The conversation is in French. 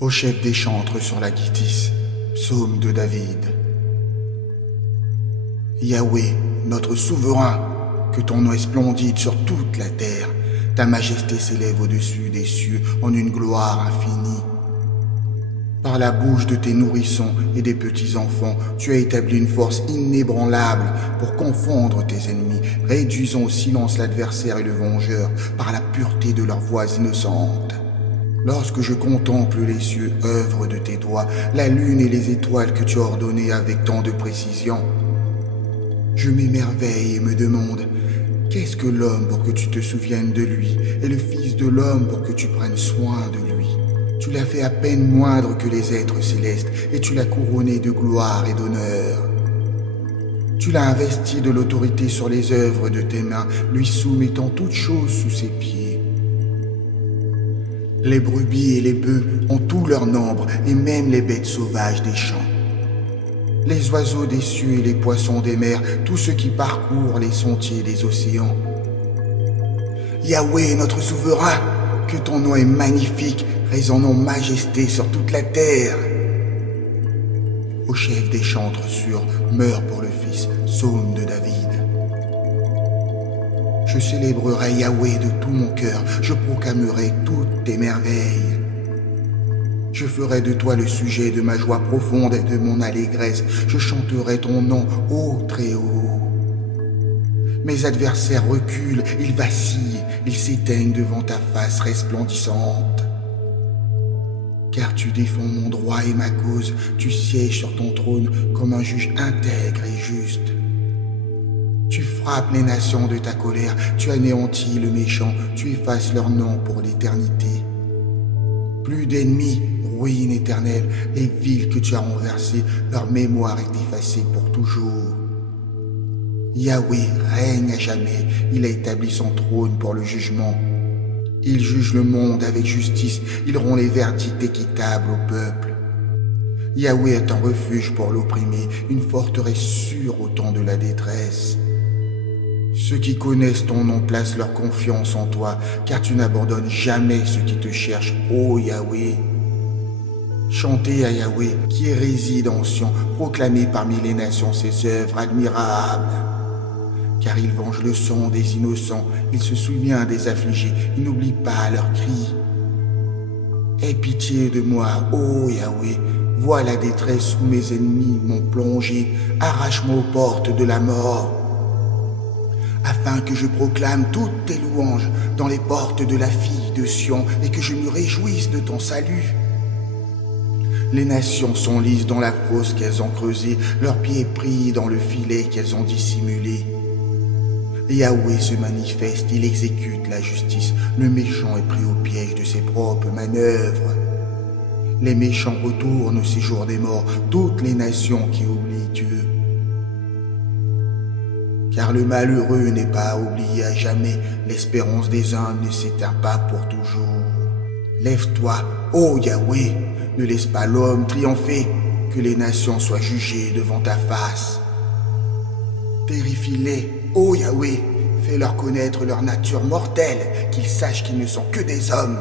Au chef des chantres sur la Githis, psaume de David. Yahweh, notre souverain, que ton nom est splendide sur toute la terre, ta majesté s'élève au-dessus des cieux en une gloire infinie. Par la bouche de tes nourrissons et des petits-enfants, tu as établi une force inébranlable pour confondre tes ennemis, réduisant au silence l'adversaire et le vengeur par la pureté de leurs voix innocentes. Lorsque je contemple les cieux, œuvre de tes doigts, la lune et les étoiles que tu as ordonnées avec tant de précision, je m'émerveille et me demande, qu'est-ce que l'homme pour que tu te souviennes de lui, et le Fils de l'homme pour que tu prennes soin de lui? Tu l'as fait à peine moindre que les êtres célestes, et tu l'as couronné de gloire et d'honneur. Tu l'as investi de l'autorité sur les œuvres de tes mains, lui soumettant toutes choses sous ses pieds. Les brebis et les bœufs ont tout leur nombre, et même les bêtes sauvages des champs. Les oiseaux des cieux et les poissons des mers, tous ceux qui parcourent les sentiers des océans. Yahweh, notre souverain, que ton nom est magnifique, résonnant majesté sur toute la terre. Au chef des chantres sûrs, meurt pour le Fils, psaume de David. Je célébrerai Yahweh de tout mon cœur, je proclamerai toutes tes merveilles. Je ferai de toi le sujet de ma joie profonde et de mon allégresse. Je chanterai ton nom, ô Très-Haut. Mes adversaires reculent, ils vacillent, ils s'éteignent devant ta face resplendissante. Car tu défends mon droit et ma cause, tu sièges sur ton trône comme un juge intègre et juste. Tu frappes les nations de ta colère, tu anéantis le méchant, tu effaces leur nom pour l'éternité. Plus d'ennemis, ruine éternelle, les villes que tu as renversées, leur mémoire est effacée pour toujours. Yahweh règne à jamais, il a établi son trône pour le jugement. Il juge le monde avec justice, il rend les verdicts équitables au peuple. Yahweh est un refuge pour l'opprimé, une forteresse sûre au temps de la détresse. Ceux qui connaissent ton nom placent leur confiance en toi, car tu n'abandonnes jamais ceux qui te cherchent, ô Yahweh. Chantez à Yahweh, qui réside en Sion, proclamez parmi les nations ses œuvres admirables. Car il venge le sang des innocents, il se souvient des affligés, il n'oublie pas leurs cris. Aie pitié de moi, ô Yahweh, vois la détresse où mes ennemis m'ont plongé, arrache-moi aux portes de la mort, afin que je proclame toutes tes louanges dans les portes de la fille de Sion et que je me réjouisse de ton salut. Les nations sont lises dans la fosse qu'elles ont creusée, leurs pieds pris dans le filet qu'elles ont dissimulé. Yahweh se manifeste, il exécute la justice, le méchant est pris au piège de ses propres manœuvres. Les méchants retournent au séjour des morts, toutes les nations qui oublient Dieu. Car le malheureux n'est pas oublié à jamais, l'espérance des uns ne s'éteint pas pour toujours. Lève-toi, ô Yahweh, ne laisse pas l'homme triompher, que les nations soient jugées devant ta face. Terrifie-les, ô Yahweh, fais-leur connaître leur nature mortelle, qu'ils sachent qu'ils ne sont que des hommes.